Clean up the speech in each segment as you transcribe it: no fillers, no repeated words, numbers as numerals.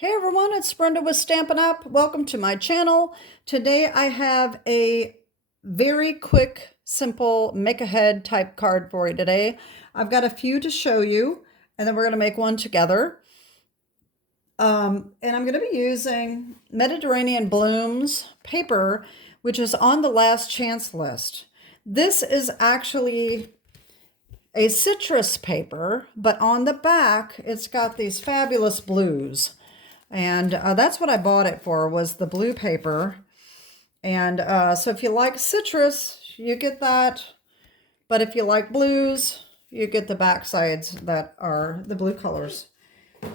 Hey everyone, it's Brenda with Stampin' Up. Welcome to my channel. Today I have a very quick, simple make-ahead type card for you today. I've got a few to show you, and then we're going to make one together. And I'm going to be using Mediterranean Blooms paper, which is on the last chance list. This is actually a citrus paper, but on the back, it's got these fabulous blues. And that's what I bought it for, was the blue paper. And so if you like citrus, you get that. But if you like blues, you get the back sides that are the blue colors.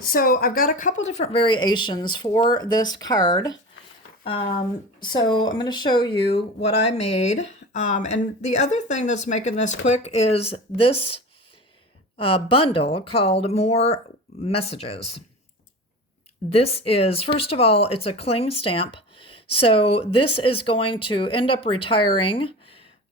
So I've got a couple different variations for this card. So I'm going to show you what I made. And the other thing that's making this quick is this bundle called More Messages. This is, first of all, it's a cling stamp. So this is going to end up retiring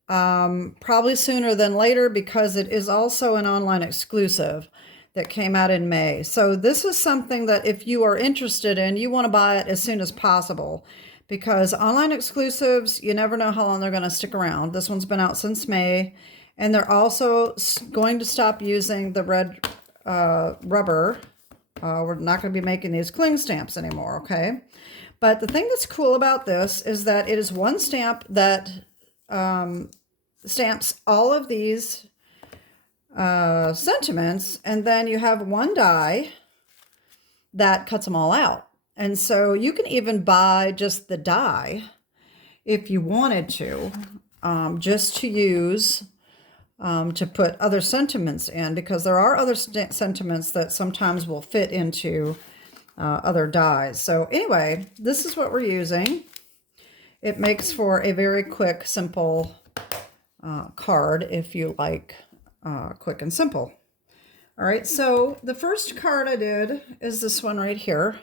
probably sooner than later because it is also an online exclusive that came out in May. So this is something that if you are interested in, you want to buy it as soon as possible because online exclusives, you never know how long they're going to stick around. This one's been out since May, and they're also going to stop using the red rubber. We're not going to be making these cling stamps anymore, okay? But the thing that's cool about this is that it is one stamp that stamps all of these sentiments, and then you have one die that cuts them all out. And so you can even buy just the die if you wanted to, just to use to put other sentiments in, because there are other sentiments that sometimes will fit into other dies. So anyway, this is what we're using. It makes for a very quick, simple card if you like quick and simple. All right, so the first card I did is this one right here.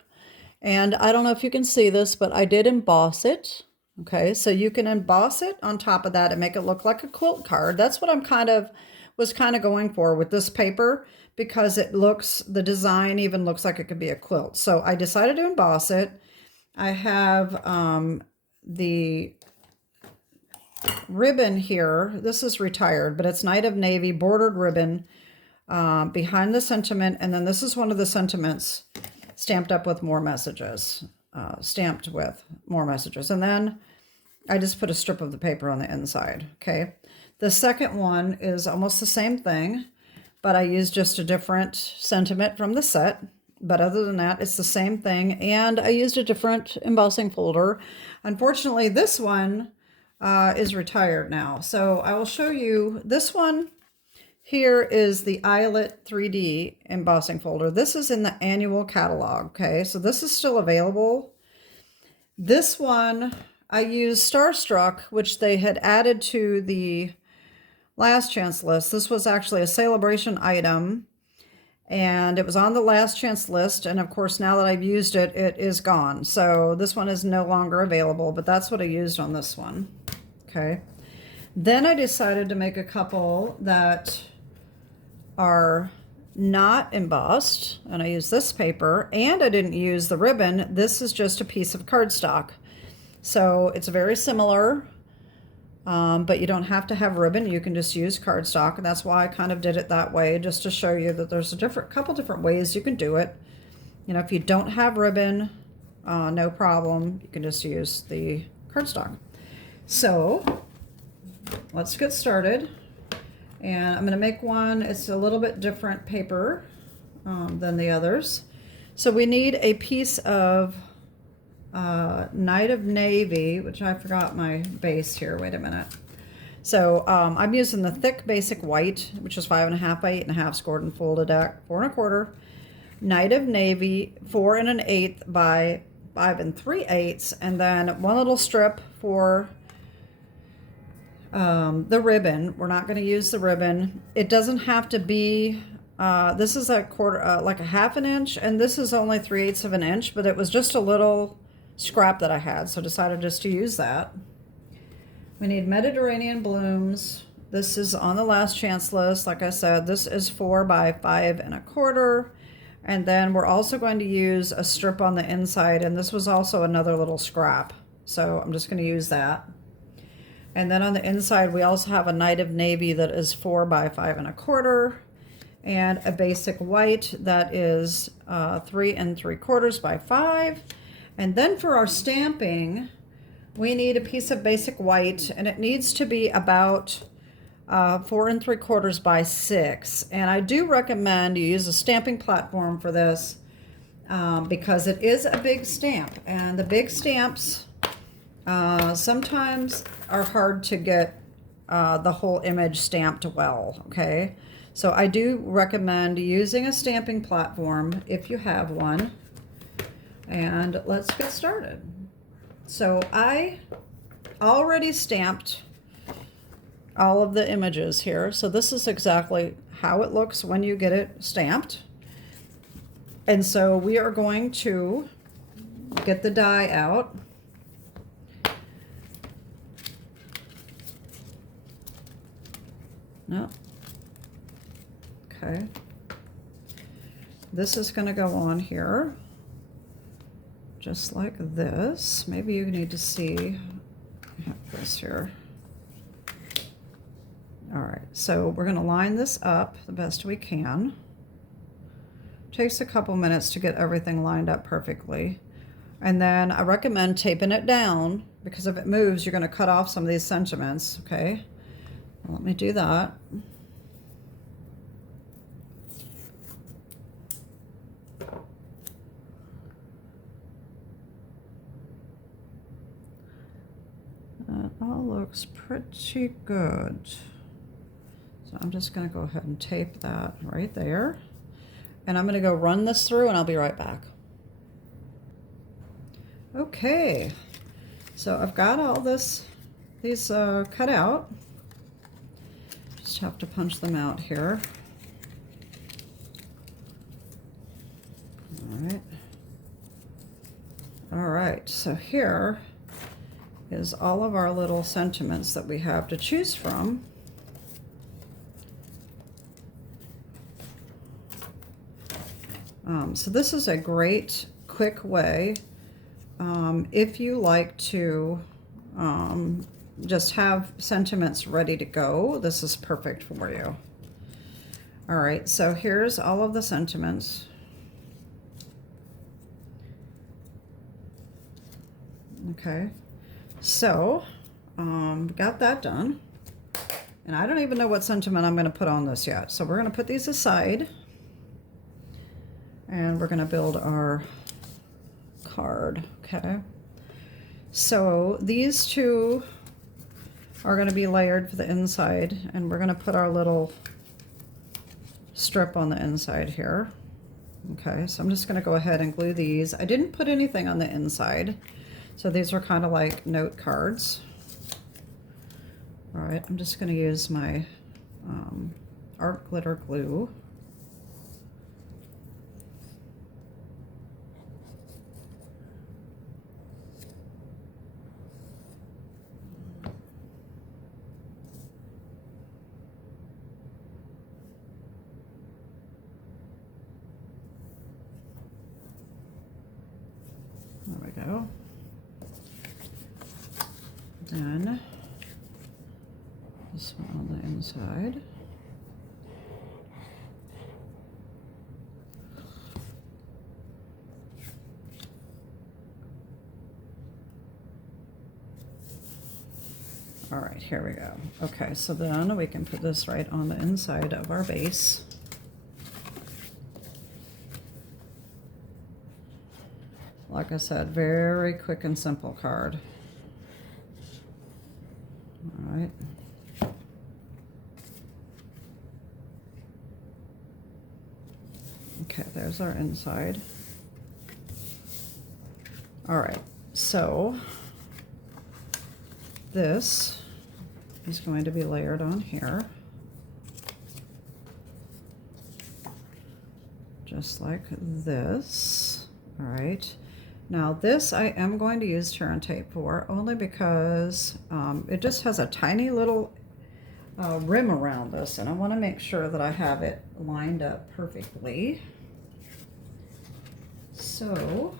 And I don't know if you can see this, but I did emboss it. Okay, so you can emboss it on top of that and make it look like a quilt card. That's what I'm was kind of going for with this paper, because it looks, the design even looks like it could be a quilt. So I decided to emboss it. I have the ribbon here. This is retired, but it's Night of Navy bordered ribbon behind the sentiment. And then this is one of the sentiments stamped up with more messages, stamped with more messages. And then I just put a strip of the paper on the inside, okay? The second one is almost the same thing, but I used just a different sentiment from the set. But other than that, it's the same thing. And I used a different embossing folder. Unfortunately, this one is retired now. So I will show you this one. Here is the Eyelet 3D embossing folder. This is in the annual catalog, okay? So this is still available. This one, I used Starstruck, which they had added to the last chance list. This was actually a celebration item, and it was on the last chance list. And of course, now that I've used it, it is gone. So this one is no longer available, but that's what I used on this one, okay? Then I decided to make a couple that are not embossed, and I use this paper, and I didn't use the ribbon. This is just a piece of cardstock. So it's very similar, but you don't have to have ribbon. You can just use cardstock, and that's why I kind of did it that way, just to show you that there's a couple different ways you can do it. You know, if you don't have ribbon, no problem. You can just use the cardstock. So let's get started. And I'm going to make one. It's a little bit different paper than the others. So we need a piece of Night of Navy, which I forgot my base here. Wait a minute. So I'm using the thick basic white, which is 5.5 by 8.5, scored and folded at 4 1/4. Night of Navy, 4 1/8 by 5 3/8, and then one little strip for the ribbon. We're not going to use the ribbon. It doesn't have to be, this is a quarter, like a 1/2 inch, and this is only 3/8 of an inch, but it was just a little scrap that I had, so decided just to use that. We need Mediterranean Blooms. This is on the last chance list. Like I said, this is 4 by 5 1/4, And then we're also going to use a strip on the inside, and this was also another little scrap. So I'm just going to use that. And then on the inside, we also have a Night of Navy that is 4 by 5 1/4, and a basic white that is 3 3/4 by 5. And then for our stamping, we need a piece of basic white, and it needs to be about 4 3/4 by 6. And I do recommend you use a stamping platform for this because it is a big stamp, and the big stamps sometimes are hard to get the whole image stamped well, okay? So I do recommend using a stamping platform if you have one. And let's get started. So I already stamped all of the images here. So this is exactly how it looks when you get it stamped. And so we are going to get the die out. No. Okay. This is going to go on here. Just like this. Maybe you need to see this here. All right, so we're going to line this up the best we can. Takes a couple minutes to get everything lined up perfectly. And then I recommend taping it down, because if it moves, you're going to cut off some of these sentiments, okay? Well, let me do that. That all looks pretty good. So I'm just going to go ahead and tape that right there. And I'm going to go run this through, and I'll be right back. Okay, so I've got all these cut out. Just have to punch them out here. All right, so here is all of our little sentiments that we have to choose from. So this is a great quick way if you like to just have sentiments ready to go. This is perfect for you. All right, so here's all of the sentiments. Okay, so got that done. And I don't even know what sentiment I'm going to put on this yet. So we're going to put these aside. And we're going to build our card, okay? So these two are going to be layered for the inside, and we're going to put our little strip on the inside here. Okay, so I'm just going to go ahead and glue these. I didn't put anything on the inside, so these are kind of like note cards. All right, I'm just going to use my art glitter glue. There we go. Then this one on the inside. All right, here we go. Okay, so then we can put this right on the inside of our base. Like I said, very quick and simple card. All right. Okay, there's our inside. All right, so this is going to be layered on here, just like this. All right. Now this I am going to use Turn Tape for, only because it just has a tiny little rim around this, and I want to make sure that I have it lined up perfectly. So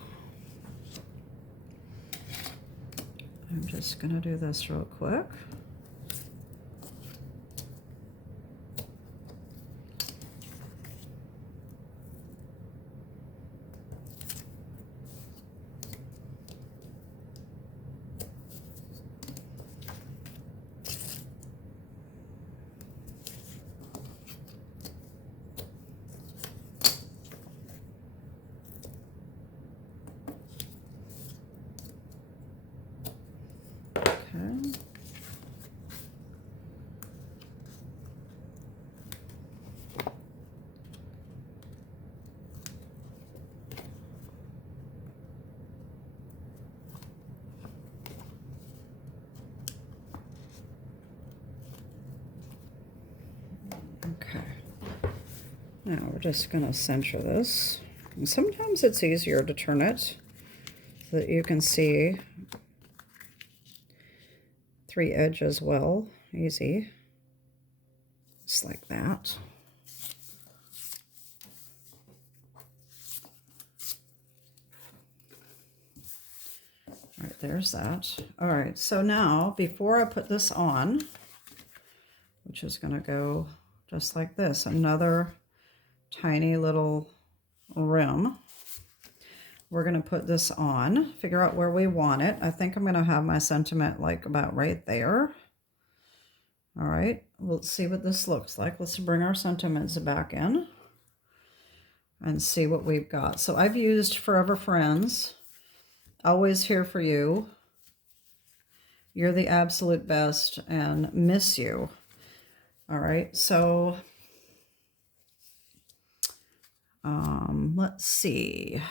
I'm just going to do this real quick. Okay. Okay. Now we're just going to center this. And sometimes it's easier to turn it so that you can see 3 edges well. Easy. Just like that. All right, there's that. All right, so now before I put this on, which is going to go just like this, another tiny little rim. We're going to put this on, figure out where we want it. I think I'm going to have my sentiment like about right there. All right, we'll see what this looks like. Let's bring our sentiments back in and see what we've got. So I've used Forever Friends, Always Here For You, You're the Absolute Best, and Miss You. All right, so let's see.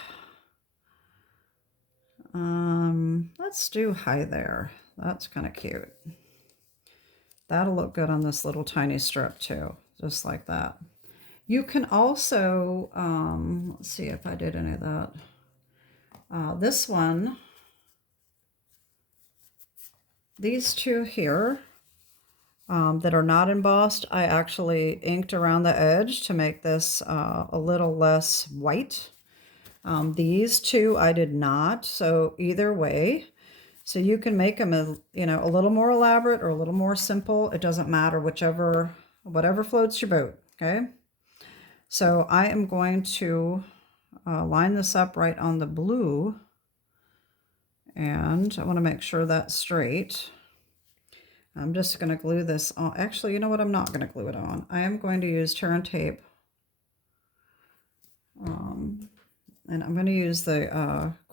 Let's do Hi There. That's kind of cute. That'll look good on this little tiny strip too, just like that. You can also, let's see if I did any of that. This one, these two here that are not embossed, I actually inked around the edge to make this a little less white. These two I did not, so either way. So you can make them a little more elaborate or a little more simple. It doesn't matter, whatever floats your boat, okay? So I am going to line this up right on the blue, and I want to make sure that's straight. I'm just going to glue this on. Actually, you know what? I'm not going to glue it on. I am going to use tear and tape. And I'm going to use the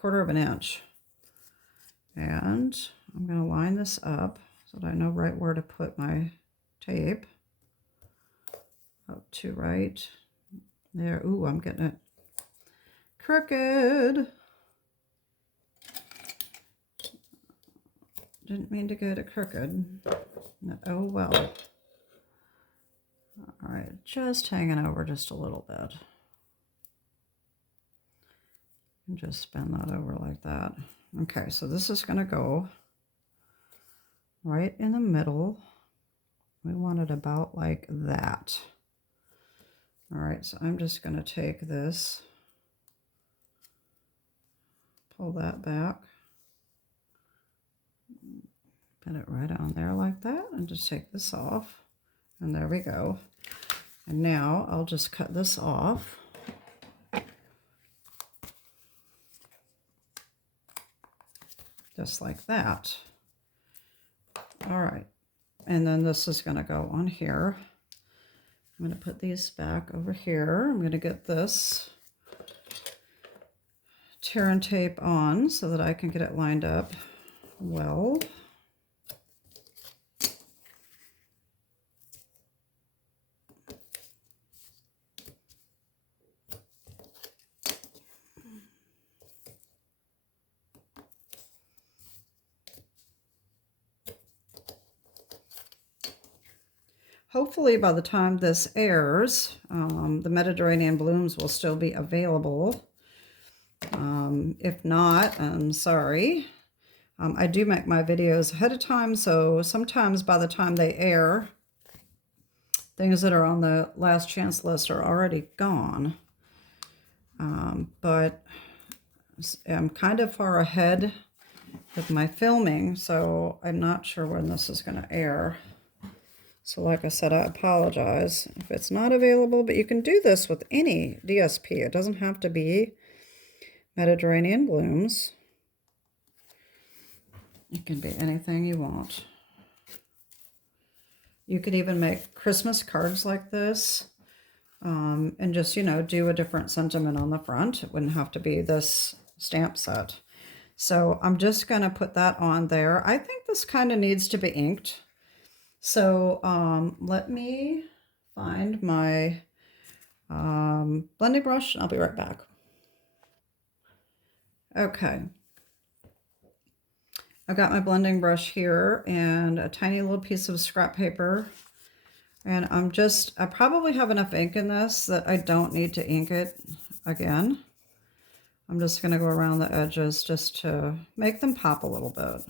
1/4 of an inch. And I'm going to line this up so that I know right where to put my tape. Up to right there. Ooh, I'm getting it crooked. Didn't mean to get it crooked. Oh well. All right, just hanging over just a little bit. And just spin that over like that. Okay, so this is going to go right in the middle. We want it about like that. All right, so I'm just going to take this, pull that back, put it right on there like that, and just take this off. And there we go. And now I'll just cut this off. Just like that. All right, and then this is going to go on here. I'm going to put these back over here. I'm going to get this tear and tape on so that I can get it lined up well. Hopefully by the time this airs, the Mediterranean blooms will still be available. If not, I'm sorry. I do make my videos ahead of time, so sometimes by the time they air, things that are on the last chance list are already gone. But am kind of far ahead with my filming, so I'm not sure when this is going to air. So like I said, I apologize if it's not available, but you can do this with any DSP. It doesn't have to be Mediterranean Blooms. It can be anything you want. You could even make Christmas cards like this, and just, you know, do a different sentiment on the front. It wouldn't have to be this stamp set. So I'm just going to put that on there. I think this kind of needs to be inked. So let me find my blending brush and I'll be right back. Okay. I've got my blending brush here and a tiny little piece of scrap paper. And I probably have enough ink in this that I don't need to ink it again. I'm just going to go around the edges just to make them pop a little bit.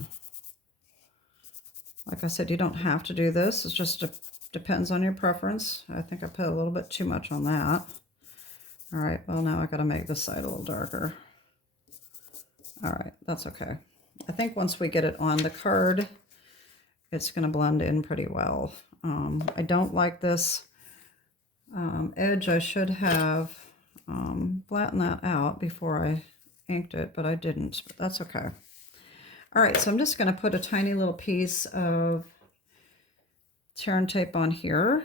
Like I said, you don't have to do this. It just depends on your preference. I think I put a little bit too much on that. All right, well, now I got to make this side a little darker. All right, that's okay. I think once we get it on the card, it's going to blend in pretty well. I don't like this edge. I should have flattened that out before I inked it, but I didn't. But that's okay. All right, so I'm just going to put a tiny little piece of tear and tape on here.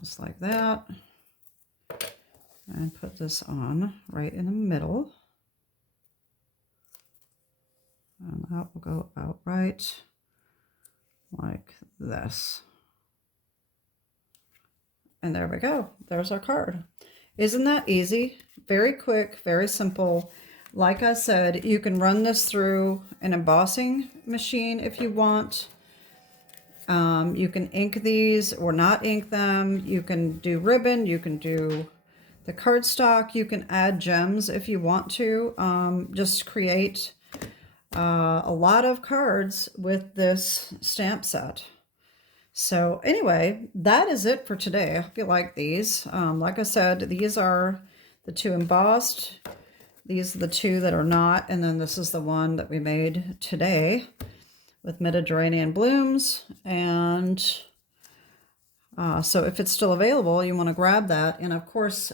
Just like that. And put this on right in the middle. And that will go out right like this. And there we go. There's our card. Isn't that easy? Very quick, very simple. Like I said, you can run this through an embossing machine if you want. You can ink these or not ink them. You can do ribbon. You can do the cardstock. You can add gems if you want to. Just create a lot of cards with this stamp set. So anyway, that is it for today. I hope you like these. Like I said, these are the two embossed. These are the two that are not. And then this is the one that we made today with Mediterranean Blooms. And so if it's still available, you want to grab that. And of course,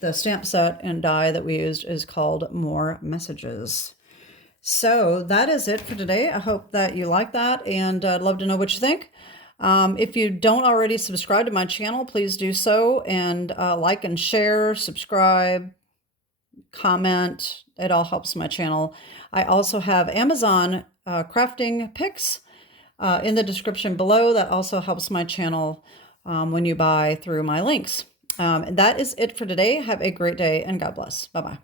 the stamp set and die that we used is called More Messages. So that is it for today. I hope that you like that, and I'd love to know what you think. If you don't already subscribe to my channel, please do so, and like and share, subscribe, comment. It all helps my channel. I also have Amazon crafting picks in the description below. That also helps my channel when you buy through my links. That is it for today. Have a great day, and God bless. Bye-bye.